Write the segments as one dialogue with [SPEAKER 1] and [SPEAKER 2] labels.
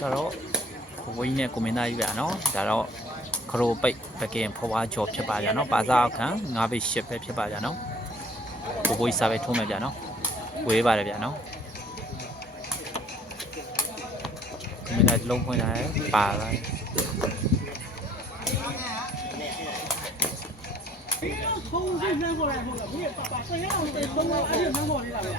[SPEAKER 1] ဒါတော့ဝင်းနဲ့ကိုမင်းသားကြီးဗျာနော်ဒါတော့ခရိုပိတ်ပကင်ဖွားကြော်ဖြစ်ပါဗျာနော်ပါစားအခန်း9ဘိတ်10ပဲဖြစ်ပါဗျာနော်ဘိုးဘိုးကြီးစားပဲထုံးမယ်ဗျာနော်ဝေးပါတယ်ဗျာနော်ကိုမင်းသားလုံးဖွင့်လာတယ်ပါလာတယ်
[SPEAKER 2] 通是扔过来后的，你也把把这样子通了，而且扔过来了呀。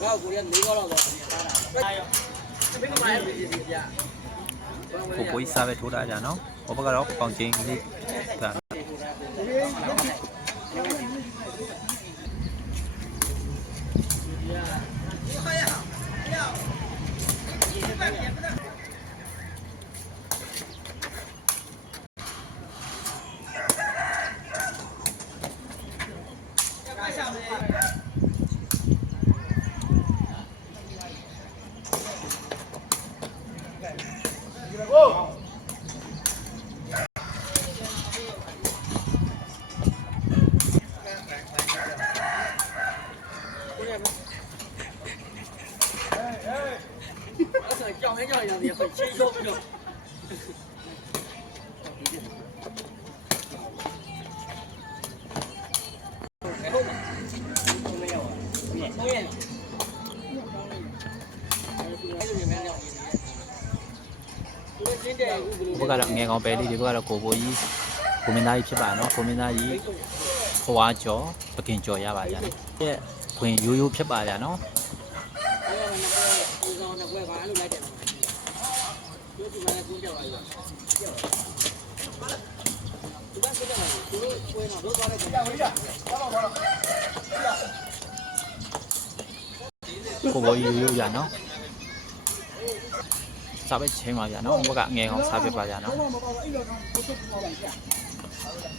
[SPEAKER 3] ကတော့တကောက်ကိုရ၄ကောက်တော့တော့ထားတာဘယ်မှာလဲဒီဒီပြ
[SPEAKER 1] ကိုဘိုးကြီးစားပဲထိုးတာဗျာနော်ဟိုဘက်ကတော့ပေါင်ချင်းလေးဗျာ
[SPEAKER 3] တွေကပဲရှင်းရှင်းပြီးတော့
[SPEAKER 1] ဘုကတော့ငယ်ကောင်ပဲလေးဒီဘုကတော့ကိုဘိုးကြီးကိုမင်းသားကြီးဖြစ်ပါနော်ကိုမင်းသားကြီးခွာကြော်ပကင်ကြော်ရပါကြတယ်။ရဲ့ဝင်ရိုးရိုးဖြစ်ပါကြနော်။အဲ့ဒါကလည်းကိုယ်ဆောင်နှ
[SPEAKER 2] စ်ဘွဲပါအဲ့လိုလို
[SPEAKER 1] က်တယ် ကိုမင်းသားကြီးရနော်ဟွာ
[SPEAKER 2] သူကရောက်အဲ့ဒီတရက်ကိုငါးလေအားလေးလိုက်တယ်အစီရမတောက်လို့မြန်ဖြစ်လာတာဘယ်ဟုတ်ပါလဲအဲ့ဒီကငါ့အဲ့ဝယ်လုံးပါတက်ကောင်းကြီးတောင်းပြီးတက်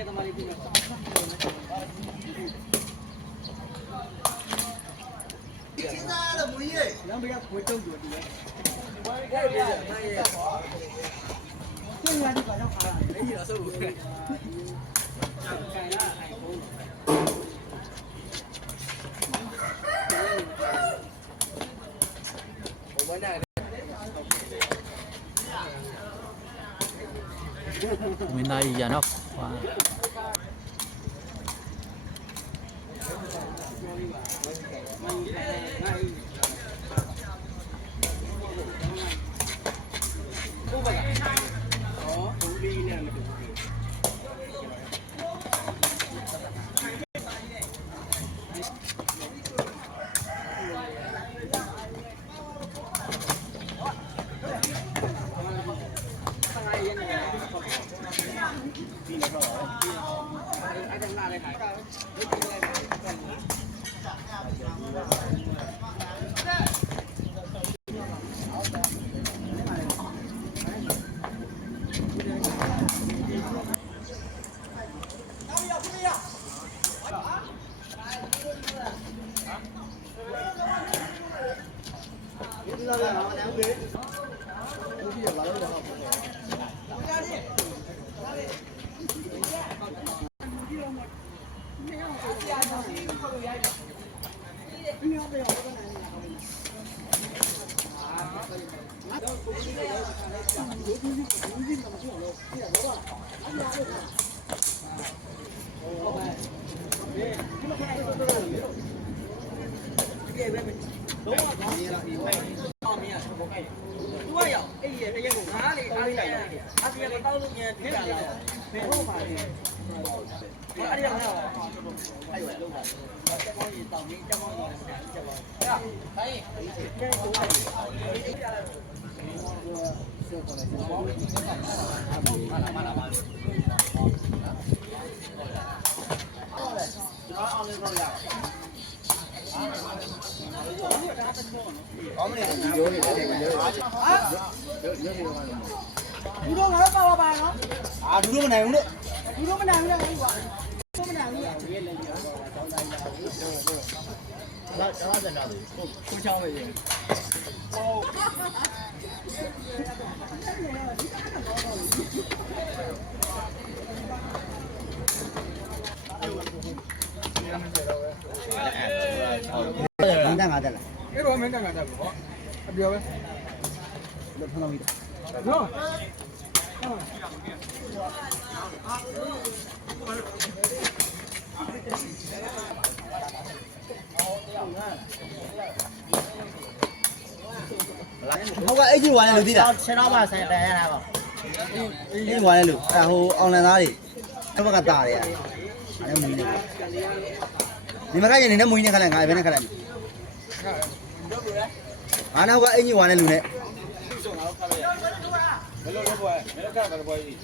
[SPEAKER 2] ကြီးတက်ကော mình င်းဟဲ့ဟိုင်း ဘူးတော့ငါတော့ပါပါနော်
[SPEAKER 4] အာဒူတော့မနိုင်ဘူးလို့
[SPEAKER 2] ဘူးတော့မနိုင်ဘူးလားကွာတော့မနိုင်ဘူးလား
[SPEAKER 4] ကိုချောင်းပဲရင်
[SPEAKER 5] မင်းတက်ငါတက်လား
[SPEAKER 4] အဲ့တော့မင်းတန်ကန်တက်ပြီဟောအပြောပဲ
[SPEAKER 5] လို့ဖမ်းလို့ပြီ
[SPEAKER 4] နော်
[SPEAKER 5] ဟောကအဲ့ကြီးဝိုင်းလဲလို့သိတာ
[SPEAKER 2] ဆယ်တော့ပါဆိုင်တယ်ရတာပါ
[SPEAKER 5] အဲ့ကြီးဝိုင်းလဲလို့အဲ့ဟိုအောင်လန်သားတွေအဲ့ဘက်ကတာတယ်အဲ့မွေးနေဒီမှာကရင်နေမွေးနေခလိုက်ငါဘယ်နဲ့ခလိုက် ငါနောက်ကအဲ့ကြီးဝိုင်းလဲလူနဲ့
[SPEAKER 4] ဘယ်လိုလုပ်ပွဲဘယ်လိုကဘယ်လိုပွဲကြီး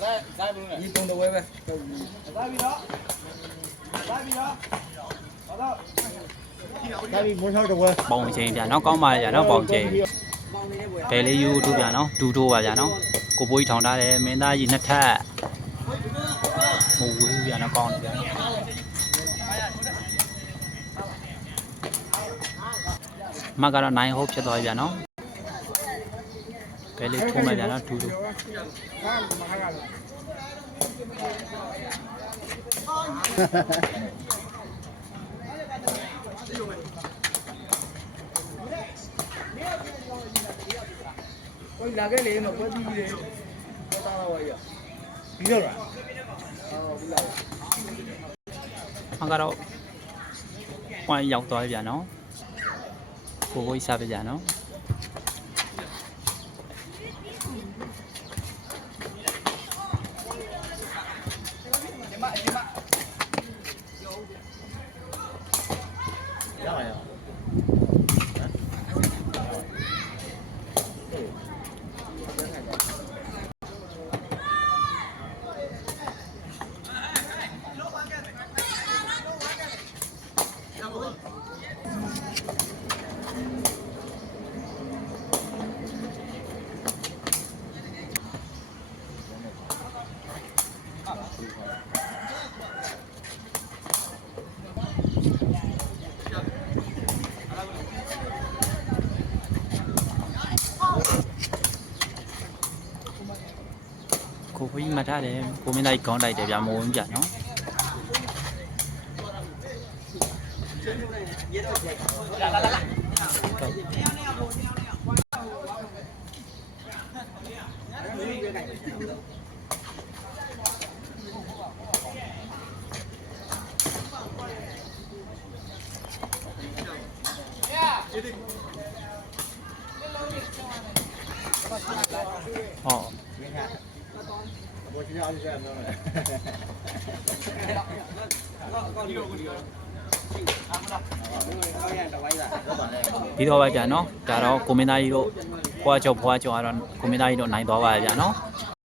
[SPEAKER 4] ဇာဇာဘုံနဲ့ဒီပုံတော်ဝဲပဲဇာပြီတော့ဇာပြီတော့ဟောတော့
[SPEAKER 5] ဒါပြီးမွန်းချောက်တော့ဝဲ
[SPEAKER 1] ပုံချင်းဗျာနော်ကောင်းပါလေဗျာနော်ပုံချင်းဘယ်လေးယူတို့ဗျာနော်ဒူတိုးပါဗျာနော်ကိုပိုးကြီးထောင်ထားတယ်မင်းသားကြီးနှစ်ထပ်မဝေးဗျာနော်ကောင်းတယ်ဗျာ မကတော့နိုင်ဟုတ်ဖြစ်သွားပြီဗျာနော်ဘယ်လေးထုံးမယ်ဗျာနော်ဒူတိုး
[SPEAKER 4] ဟာမဟာကတော့ဟိုလာခဲ့လေမပွဲပြီးပြီလေတော့တာတော့ရ
[SPEAKER 5] ပြီးတော့လား
[SPEAKER 4] အော်ဒီလာ
[SPEAKER 1] မကတော့ပွိုင်းရောက်သွားပြီဗျာနော် ကိုကိုကြီးစားပြ ကိုကိုကြီးမှတ်ထားတယ်ကိုမင်းသားကြီးခေါင်းတိုက်တယ်ဗျာမဝင်ဗျာနော် ဟော
[SPEAKER 5] ဘောချောင်းလေးဆက်မှာ
[SPEAKER 1] ပြီးတော့ပါဗျာနော်ဒါတော့ကိုမင်းသားကြီးတို့ဖွားကျော်ဖွားကျော်ကတော့ကိုမင်းသားကြီးတို့နိုင်သွားပါဗျာနော်